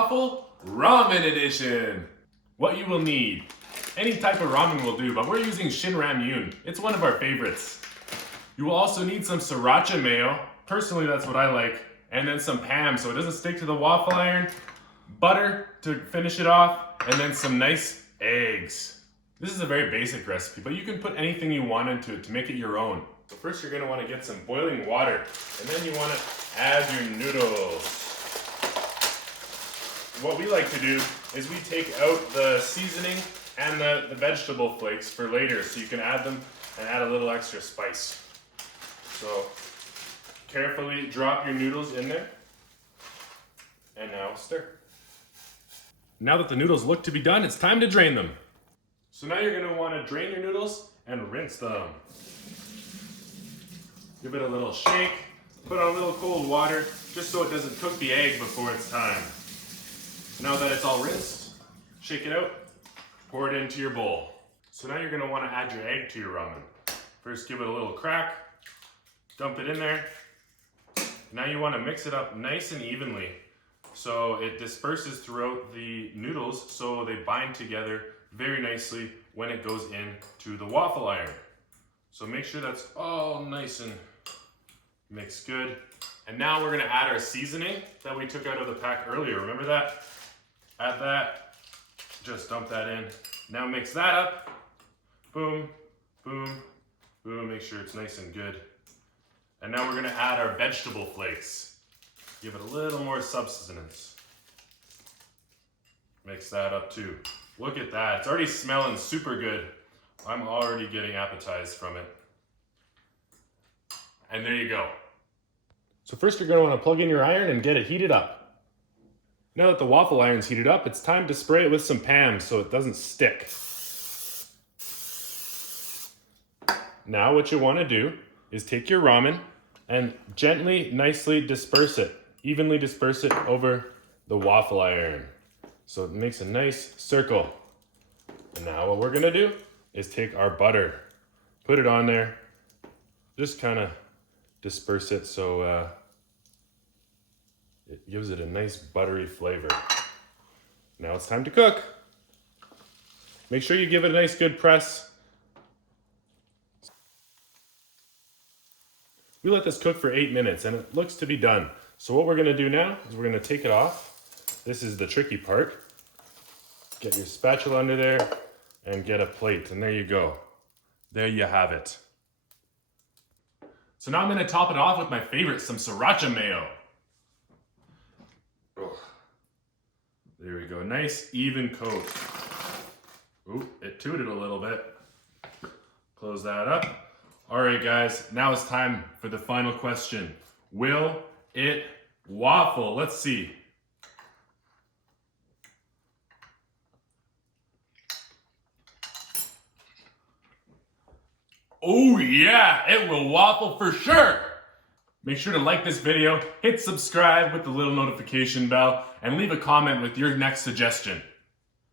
Waffle Ramen Edition. What you will need. Any type of ramen will do, but we're using Shin Ramyun. It's one of our favorites. You will also need some sriracha mayo. Personally, that's what I like. And then some Pam so it doesn't stick to the waffle iron. Butter to finish it off. And then some nice eggs. This is a very basic recipe, but you can put anything you want into it to make it your own. So first you're going to want to get some boiling water. And then you want to add your noodles. What we like to do is we take out the seasoning and the vegetable flakes for later, so you can add them and add a little extra spice. So carefully drop your noodles in there, and now stir. Now that the noodles look to be done, it's time to drain them. So now you're going to want to drain your noodles and rinse them. Give it a little shake, put on a little cold water, just so it doesn't cook the egg before it's time. Now that it's all rinsed, shake it out, pour it into your bowl. So now you're going to want to add your egg to your ramen. First give it a little crack, dump it in there. Now you want to mix it up nice and evenly so it disperses throughout the noodles so they bind together very nicely when it goes into the waffle iron. So make sure that's all nice and mixed good. And now we're going to add our seasoning that we took out of the pack earlier. Remember that? Add that, just dump that in. Now mix that up. Boom, boom, boom. Make sure it's nice and good. And now we're gonna add our vegetable flakes. Give it a little more substance. Mix that up too. Look at that, it's already smelling super good. I'm already getting appetized from it. And there you go. So first you're gonna wanna plug in your iron and get it heated up. Now that the waffle iron's heated up, it's time to spray it with some Pam so it doesn't stick. Now what you want to do is take your ramen and gently, nicely disperse it. Evenly disperse it over the waffle iron. So it makes a nice circle. And now what we're going to do is take our butter, put it on there, just kind of disperse it so it gives it a nice buttery flavor. Now it's time to cook. Make sure you give it a nice good press. We let this cook for 8 minutes and it looks to be done. So what we're gonna do now is we're gonna take it off. This is the tricky part. Get your spatula under there and get a plate, and there you go. There you have it. So now I'm gonna top it off with my favorite, some sriracha mayo. Oh, there we go, nice even coat. Ooh, it tooted a little bit. Close that up. All right, guys, now it's time for the final question. Will it waffle? Let's see. Oh yeah, it will waffle for sure. Make sure to like this video, hit subscribe with the little notification bell, and leave a comment with your next suggestion.